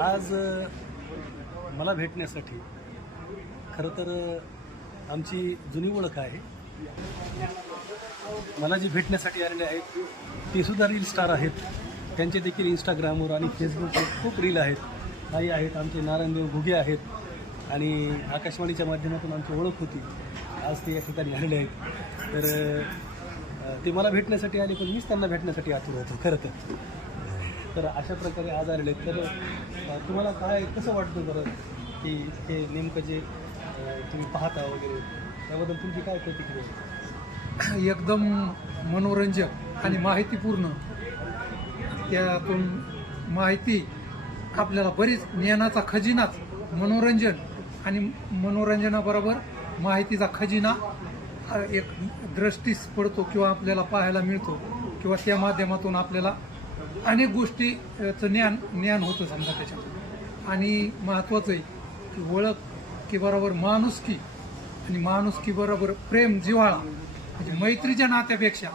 आज मला भेटण्यासाठी खरं तर आमची जुनी ओळख आहे. मला जी भेटण्यासाठी आलेले आहेत ते सुद्धा रील स्टार आहेत. त्यांचे देखील इंस्टाग्रामवर आणि फेसबुकवर खूप रील आहेत. काही आहेत आमचे नारायणदेव घुगे आहेत आणि आकाशवाणीच्या माध्यमातून आमची ओळख होती. आज ते या ठिकाणी आलेले आहेत. तर ते मला भेटण्यासाठी आले पण मीच त्यांना भेटण्यासाठी आतुर होतो खरं तर. तर अशा प्रकारे आज आलेले आहेत. तर तुम्हाला काय कसं वाटतं बरं की हे नेमकं जे तुम्ही पाहता वगैरे त्याबद्दल तुमची काय प्रतिक्रिया एकदम मनोरंजक आणि माहितीपूर्ण. त्यातून माहिती आपल्याला बरीच ज्ञानाचा खजिनाच मनोरंजन आणि मनोरंजनाबरोबर माहितीचा खजिना एक दृष्टीस पडतो किंवा आपल्याला पाहायला मिळतो किंवा त्या माध्यमातून आपल्याला अनेक गोष्टीचं ज्ञान ज्ञान होतं समजा त्याच्यात. आणि महत्त्वाचं आहे की ओळख की बरोबर माणुसकी. आणि माणुसकी बरोबर प्रेम जिव्हाळा. म्हणजे मैत्रीच्या नात्यापेक्षा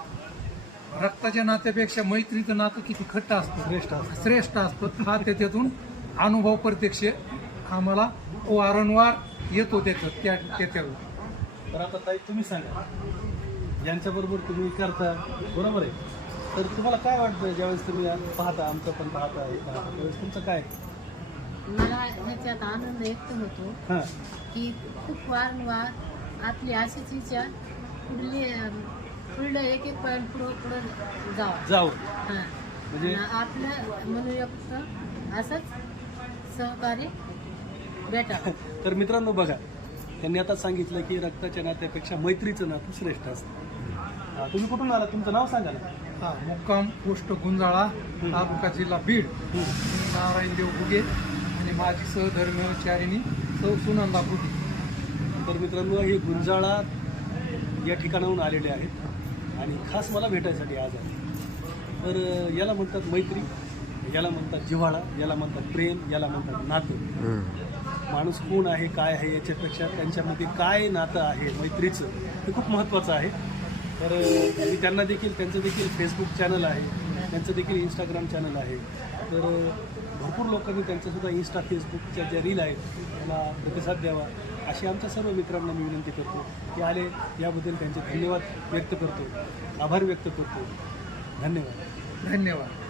रक्ताच्या नात्यापेक्षा मैत्रीचं नातं किती खट्ट असतं. श्रेष्ठ असतं. श्रेष्ठ असतं. हा त्याच्यातून अनुभव प्रत्यक्ष आम्हाला वारंवार येतो त्याचं त्या त्याच्यावर. तर आता ताई तुम्ही सांगा. यांच्याबरोबर तुम्ही करता बरोबर आहे. तर तुम्हाला काय वाटतं ज्यावेळेस तुम्ही आज पाहता आमचं पण पाहता हे पाहता त्यावेळेस तुमचं काय? मला ह्याच्यात आनंद व्यक्त होतो हां. की खूप वारंवार आपली अशीच विचार पुढली पुढलं एक एक पॉईंट पुढं पुढं जावा. जाऊ हां. म्हणजे? आणि आपलं मनोयुक्त असंच सहकार्य भेटावं. तर मित्रांनो बघा त्यांनी आता सांगितलं की रक्ताच्या नात्यापेक्षा मैत्रीचं नातं श्रेष्ठ असतं. हा, तुम्ही कुठून आला तुमचं नाव सांगा ना. हा मुक्काम पोस्ट गुंजाळा तालुका जिल्हा बीड. नारायण देव बुगे आणि माझी सहधर्मचारिणी सौ सुनंदा बुगे तर मित्रांनो हे गुंजाळा या ठिकाणाहून आलेले आहेत. आणि खास मला भेटायसाठी आज आहे तर अ, याला म्हणतात मैत्री याला म्हणतात जिव्हाळा याला म्हणतात प्रेम याला म्हणतात नातं. माणूस कोण आहे काय आहे याच्यापेक्षा त्यांच्यामध्ये काय नातं आहे मैत्रीचं हे खूप महत्त्वाचं आहे. तर मी त्यांना देखील त्यांचं देखील फेसबुक चॅनल आहे. त्यांचं देखील इंस्टाग्राम चॅनल आहे. तर भरपूर लोकांनी त्यांच्यासुद्धा इन्स्टा फेसबुकच्या ज्या रील आहेत त्याला प्रतिसाद द्यावा. अशी आमच्या सर्व मित्रांना मी विनंती करतो की आले याबद्दल त्यांचे धन्यवाद व्यक्त करतो. आभार व्यक्त करतो. धन्यवाद. धन्यवाद.